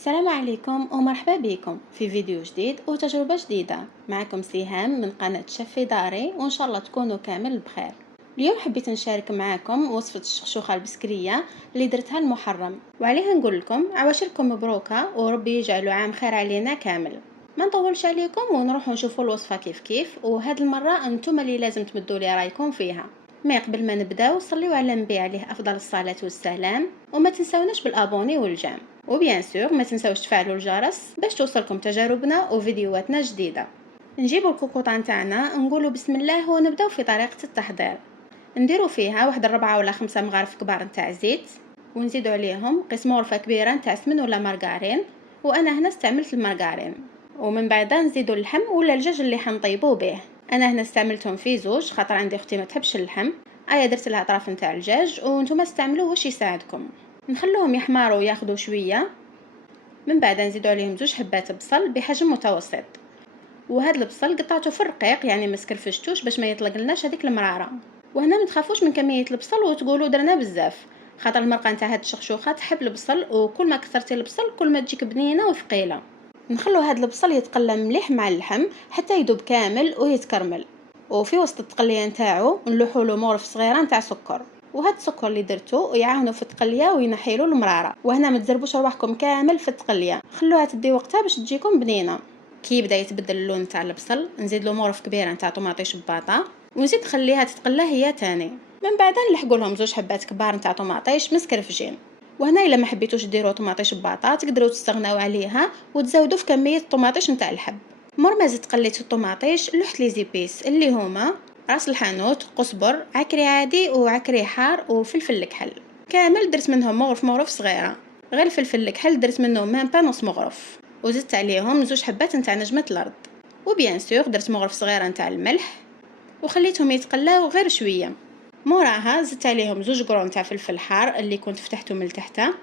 السلام عليكم ومرحبا بكم في فيديو جديد وتجربة جديدة. معكم سهام من قناة شيف في داري، وإن شاء الله تكونوا كامل بخير. اليوم حبيت نشارك معكم وصفة الشخشوخة البسكرية اللي درتها المحرم، وعليها نقول لكم عواشركم مبروكة وربي يجعله عام خير علينا كامل. ما نطولش عليكم ونروحوا نشوفوا الوصفة كيف وهاد المرة انتم اللي لازم تمدوا لي رايكم فيها. ما قبل ما نبداو صليوا على النبي عليه افضل الصلاه والسلام، وما تنسوناش بالابوني والجام، وبيان سور ما تنسوش تفعلوا الجرس باش توصلكم تجاربنا وفيديوهاتنا جديده. نجيبوا الكوكوطه نتاعنا، نقولوا بسم الله ونبداو في طريقه التحضير. نديروا فيها واحد 4 ولا 5 مغارف كبار نتاع زيت، ونزيدوا عليهم قسم غرفه كبيره نتاع سمن ولا مارغرين، وانا هنا استعملت المارغرين. ومن بعد نزيدوا اللحم ولا الدجاج اللي حنطيبوا به. انا هنا استعملتهم في زوج خاطر عندي اختي ما تحبش اللحم، ايا درت لها طرف نتاع الدجاج، وانتم استعملوا واش يساعدكم. نخلوهم يحمروا وياخذوا شويه. من بعد نزيدوا عليهم 2 حبات بصل بحجم متوسط، وهذا البصل قطعته في الرقيق يعني ما سكرفشتوش باش ما يطلقلناش هذيك المراره. وهنا ما تخافوش من كميه البصل وتقولوا درنا بزاف، خاطر المرقه نتاع هاد الشخشوخه تحب البصل، وكل ما كثرتي البصل كل ما تجيك بنينه وثقيله. نخلو هاد البصل يتقلى مليح مع اللحم حتى يذوب كامل ويتكرمل. وفي وسط التقليه نتاعو نلوحوا له مغرف صغيره نتاع سكر، وهاد السكر اللي درتو يعاونوا في التقليه وينحيلوا المراره. وهنا ما تزربوش رواحكم كامل في التقليه، خلوها تدي وقتها باش تجيكم بنينه. كي يبدا يتبدل اللون تاع البصل نزيد له مغرف كبيره نتاع طوماطيش بباطا، ونزيد نخليها تتقلى هي تاني. من بعد نلحقوا لهم 2 حبات كبار نتاع طوماطيش مسكرفجين. وهنا الا ما حبيتوش ديروا طوماطيش بباطا تقدروا تستغناو عليها وتزودوا في كميه الطوماطيش نتاع الحب. مور ما زدت قليت الطوماطيش لحت لي زيبيس اللي هما راس الحانوت، قزبر، عكري عادي وعكري حار وفلفل الكحل. كامل درت منهم مغرف صغيره. غير الفلفل الكحل درت منه ميم با نص مغرف، وزدت عليهم 2 حبات نتاع نجمه الارض. وبيان سور درت مغرف صغيره نتاع الملح، وخليتهم يتقلاو غير شويه. موراها زدت عليهم 2 قرون نتاع فلفل حار اللي كنت فتحته من تحته،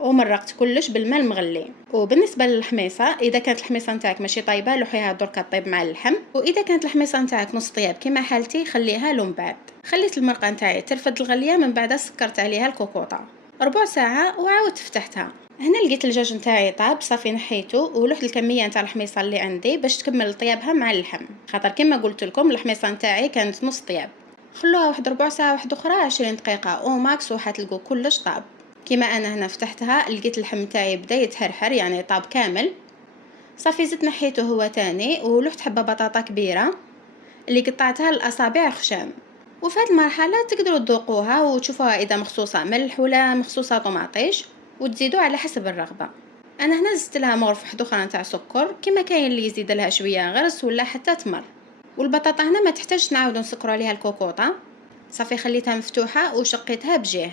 ومرقت كلش بالماء المغلي. وبالنسبه للحميصه، اذا كانت الحميصه نتاعك ماشي طايبه لوحيها دركا طيب مع اللحم، واذا كانت الحميصه نتاعك نص طياب كيما حالتي خليها له من بعد. خليت المرقه نتاعي ترفد الغليه، من بعد سكرت عليها الكوكوطه ربع ساعه وعاودت فتحتها. هنا لقيت الدجاج نتاعي طاب صافي، نحيته ولحت الكميه نتاع الحميصه اللي عندي باش تكمل طيابها مع اللحم، خاطر كما قلت لكم الحميصه نتاعي كانت نص طياب. خلوها واحد ربع ساعه واحده اخرى 20 دقيقه او ماكس وحتلقوا كلش طاب. كما انا هنا فتحتها لقيت اللحم تاعي بدا يتحرحر يعني طاب كامل. صافي زدت نحيته هو تاني ولحت حبه بطاطا كبيره اللي قطعتها الاصابع خشام. وفي هذه المرحله تقدروا تذوقوها وتشوفوها اذا مخصوصه ملح ولا مخصوصه طماطيش، وتزيدوا على حسب الرغبه. انا هنا زدت لها مغرف واحد اخرى نتاع سكر، كما كاين اللي يزيد لها شويه غرس ولا حتى تمر. والبطاطا هنا ما تحتاجش نعاودوا نسكروا عليها الكوكوطه، صافي خليتها مفتوحه وشقيتها بجيه.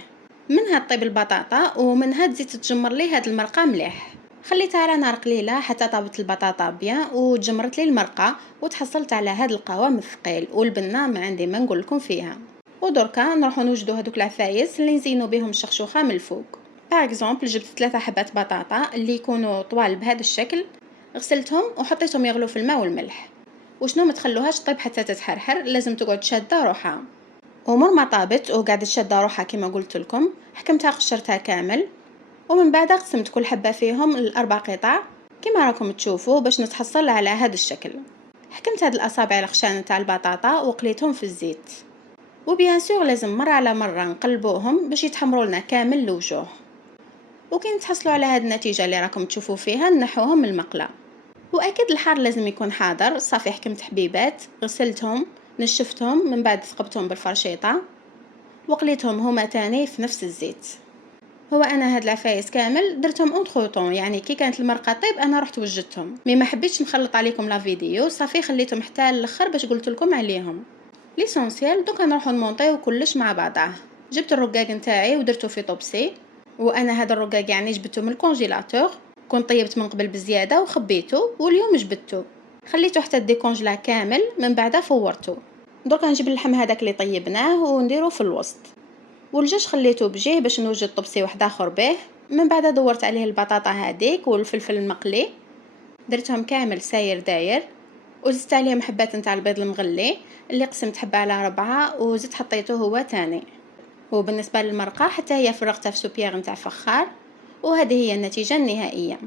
منها طيب البطاطا ومنها تزيد تجمر لي هاد المرقه مليح. خليتها على نار قليله حتى طابت البطاطا بيان وتجمرت لي المرقه، وتحصلت على هاد القوام الثقيل والبنه ما عندي ما نقول لكم فيها. ودركا نروحوا نوجدوا هذوك العفايس اللي نزينوا بهم الشخشوخه من الفوق. باغ اكزومبل جبت 3 حبات بطاطا اللي يكونوا طوال بهذا الشكل، غسلتهم وحطيتهم يغلوا في الماء والملح. وشنو ما تخلوهاش طيب حتى تتحرحر، لازم تقعد شاده روحها. ومر ما طابت وقعدت شاده روحها كما قلت لكم، حكمتها قشرتها كامل. ومن بعد قسمت كل حبه فيهم ل4 قطع كما راكم تشوفوا باش نتحصل على هذا الشكل. حكمت هاد الاصابع الخشانه تاع البطاطا وقليتهم في الزيت، وبيان سور لازم مره على مره نقلبوهم باش يتحمروا لنا كامل الوجوه. وكي تحصلوا على هاد النتيجه اللي راكم تشوفوا فيها نحوهم من المقله. واكيد الحار لازم يكون حاضر. صافي حكمت حبيبات، غسلتهم، نشفتهم، من بعد ثقبتهم بالفرشيطه وقليتهم هما تاني في نفس الزيت. هو انا هاد العفايس كامل درتهم اون خوطون، يعني كي كانت المرقه طيب انا رحت وجدتهم، مي ما حبيتش نخلط عليكم لا فيديو، صافي خليتهم حتى الاخر باش قلت لكم عليهم. ليسونسيال دوكا نروحوا نمونطيو كلش مع بعضه. جبت الرقاق نتاعي ودرته في طوبسي، وانا هذا الرقاق يعني جبته من الكونجيلاتور، كنت طيبت من قبل بزياده وخبيته، واليوم جبته خليته حتى ديكونجلا كامل، من بعدها فورته. دركا نجيب اللحم هذاك اللي طيبناه ونديره في الوسط، والدجاج خليته بجيه باش نوجد طبسي واحد اخر به. من بعد دورت عليه البطاطا هذيك والفلفل المقلي، درتهم كامل ساير داير، وزدت عليهم حبات نتاع البيض المغلي اللي قسمت حبه على 4 وزدت حطيته هو تاني. وبالنسبه للمرقه حتى هي فرغتها في سوبيير نتاع فخار، وهذه هي النتيجه النهائيه.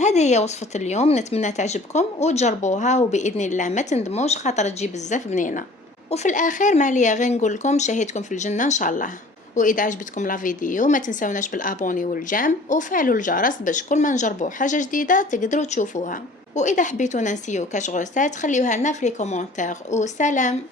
هذه هي وصفة اليوم، نتمنى تعجبكم وتجربوها وبإذن الله ما تندموش خاطر تجي بزاف بنينة. وفي الأخير ما عليا غير نقول لكم شهيتكم في الجنة إن شاء الله. وإذا عجبتكم لا فيديو ما تنسوناش بالابوني والجام وفعلوا الجرس باش كل ما نجربوا حاجة جديدة تقدروا تشوفوها. وإذا حبيتونا نسيو كاش غوسات خليوها لنا في لي كومونتير. وسلام.